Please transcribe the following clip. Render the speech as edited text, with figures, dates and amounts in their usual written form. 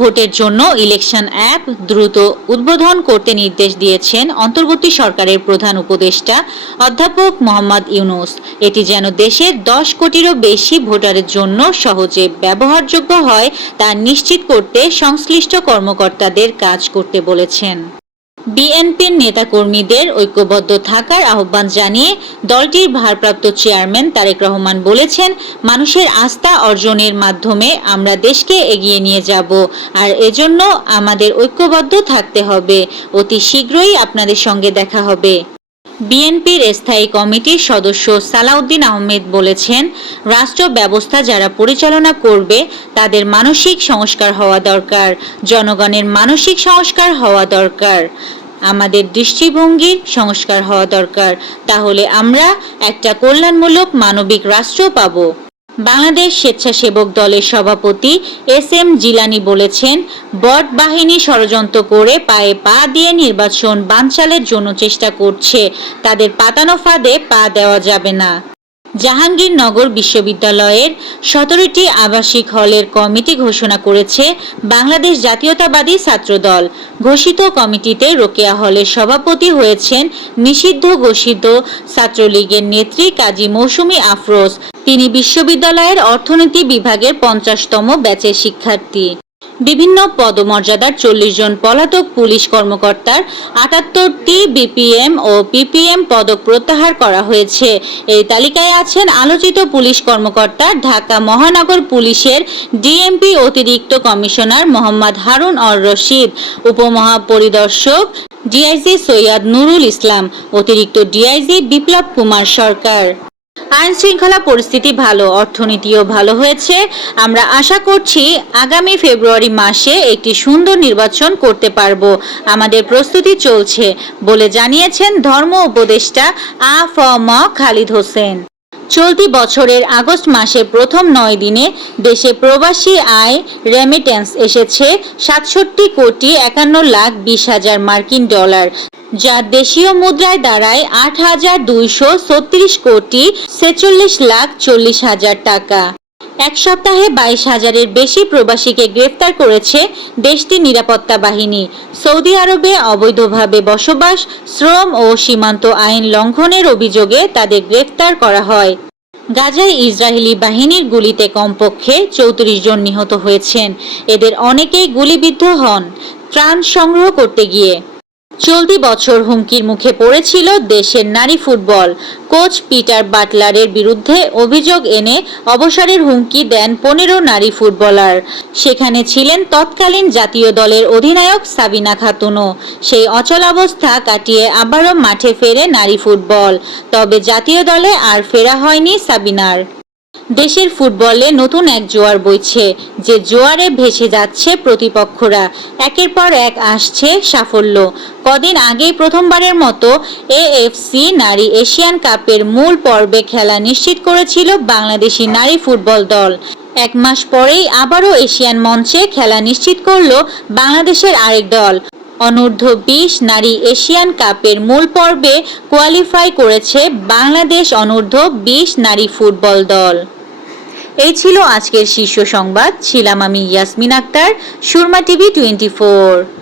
ভোটের জন্য election app দ্রুত উদ্বোধন করতে নির্দেশ দিয়েছেন অন্তর্বর্তী সরকারের প্রধান উপদেষ্টা অধ্যাপক মোহাম্মদ ইউনূস। এটি যেন দেশের 10 কোটিরও বেশি ভোটারের জন্য সহজে ব্যবহারযোগ্য হয় তা নিশ্চিত করতে সংশ্লিষ্ট কর্মকর্তাদের কাজ করতে বলেছেন। বিএনপির নেতাকর্মীদের ঐক্যবদ্ধ থাকার আহ্বান জানিয়ে দলটির ভারপ্রাপ্ত চেয়ারম্যান তারেক রহমান বলেছেন, মানুষের আস্থা অর্জনের মাধ্যমে আমরা দেশকে এগিয়ে নিয়ে যাব, আর এজন্য আমাদের ঐক্যবদ্ধ থাকতে হবে। অতি শীঘ্রই আপনাদের সঙ্গে দেখা হবে। বিএনপির স্থায়ী কমিটির সদস্য সালাউদ্দিন আহমেদ বলেছেন, রাষ্ট্র ব্যবস্থা যারা পরিচালনা করবে তাদের মানসিক সংস্কার হওয়া দরকার, জনগণের মানসিক সংস্কার হওয়া দরকার, আমাদের দৃষ্টিভঙ্গির সংস্কার হওয়া দরকার। তাহলে আমরা একটা কল্যাণমূলক মানবিক রাষ্ট্র পাব। বাংলাদেশ স্বেচ্ছাসেবক দলের সভাপতি এস.এম. জিলানী বলেছেন, বট বাহিনী ষড়যন্ত্র করে পায়ে পা দিয়ে নির্বাচন বানচালের জন্য চেষ্টা করছে, তাদের পাতানো ফাঁদে পা দেওয়া যাবে না। জাহাঙ্গীরনগর বিশ্ববিদ্যালয়ের 17টি আবাসিক হলের কমিটি ঘোষণা করেছে বাংলাদেশ জাতীয়তাবাদী ছাত্রদল। ঘোষিত কমিটিতে রোকেয়া হলের সভাপতি হয়েছেন নিষিদ্ধ ঘোষিত ছাত্রলীগের নেত্রী কাজী মৌসুমী আফরোজ। তিনি বিশ্ববিদ্যালয়ের অর্থনীতি বিভাগের 50তম ব্যাচের শিক্ষার্থী। বিভিন্ন পদমর্যাদার 40 জন পলাতক পুলিশ কর্মকর্তার 78টি বিপিএম ও পিপিএম পদক প্রত্যাহার করা হয়েছে। এই তালিকায় আছেন আলোচিত পুলিশ কর্মকর্তা ঢাকা মহানগর পুলিশের ডিএমপি অতিরিক্ত কমিশনার মোহাম্মদ হারুন অর রশিদ, উপমহাপরিদর্শক ডিআইজি সৈয়দ নুরুল ইসলাম, অতিরিক্ত ডিআইজি বিপ্লব কুমার সরকার। আইন শৃঙ্খলা পরিস্থিতি ভালো, অর্থনীতিও ভালো হয়েছে। আমরা আশা করছি আগামী ফেব্রুয়ারি মাসে একটি সুন্দর নির্বাচন করতে পারব। আমাদের প্রস্তুতি চলছে বলে জানিয়েছেন ধর্ম উপদেষ্টা আ.ফ.ম. খালিদ হোসেন। চলতি বছরের আগস্ট মাসে প্রথম 9 দিনে দেশে প্রবাসী আয় রেমিটেন্স এসেছে 67,51,20,000 মার্কিন ডলার, যা দেশীয় মুদ্রায় দাঁড়ায় 8,246,46,40,000 টাকা। এক সপ্তাহে 22,000-এর বেশি প্রবাসীকে গ্রেফতার করেছে দেশটির নিরাপত্তা বাহিনী। সৌদি আরবে অবৈধভাবে বসবাস, শ্রম ও সীমান্ত আইন লঙ্ঘনের অভিযোগে তাদের গ্রেফতার করা হয়। গাজায় ইসরায়েলি বাহিনীর গুলিতে কমপক্ষে 34 জন নিহত হয়েছেন। এদের অনেকেই গুলিবিদ্ধ হন ত্রাণ সংগ্রহ করতে গিয়ে। চলতি বছর হুমকির মুখে পড়েছিল দেশের নারী ফুটবল। কোচ পিটার বাটলারের বিরুদ্ধে অভিযোগ এনে অবসরের হুমকি দেন 15 নারী ফুটবলার। সেখানে ছিলেন তৎকালীন জাতীয় দলের অধিনায়ক সাবিনা খাতুনও। সেই অচলাবস্থা কাটিয়ে আবারও মাঠে ফেরে নারী ফুটবল। তবে জাতীয় দলে আর ফেরা হয়নি সাবিনার। দেশের ফুটবলে নতুন এক জোয়ার বইছে, যে জোয়ারে ভেসে যাচ্ছে প্রতিপক্ষরা। একের পর এক আসছে সাফল্য। কদিন আগেই প্রথমবারের মতো এএফসি নারী এশিয়ান কাপের মূল পর্বে খেলা নিশ্চিত করেছিল বাংলাদেশি নারী ফুটবল দল। 1 মাস পরেই আবারও এশিয়ান মঞ্চে খেলা নিশ্চিত করল বাংলাদেশের আরেক দল। অনূর্ধ্ব-20 নারী এশিয়ান কাপের মূল পর্বে কোয়ালিফাই করেছে বাংলাদেশ অনূর্ধ্ব-20 নারী ফুটবল দল। এই ছিল আজকের শীর্ষ সংবাদ। ছিলাম আমি ইয়াসমিন আক্তার, সুরমা টিভি 24।